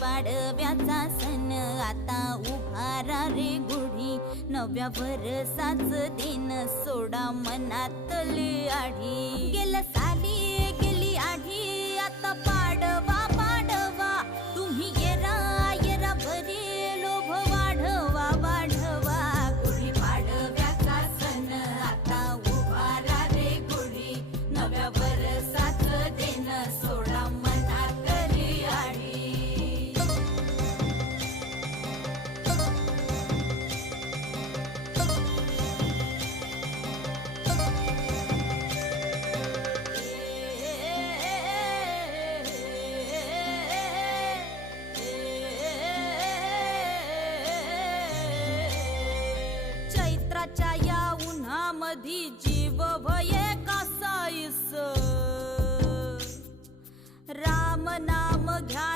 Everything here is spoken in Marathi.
पाडव्याचा सण आता उभारा रे गुढी, नव्या वर्षाच दिन सोडा मनातली आढी. गेल्या साली गेली आढी, आता पाडवा पाडवा, तुम्ही येरा येरा भरी लोभ वाढवा वाढवा. गुढी पाडव्याचा सण आता उभारा रे गुढी, नव्या वर्षाच दिन सोडा मनातली आढी. चैत्राच्या या उन्हामधी जीव भये कासाईस, राम नाम घ्या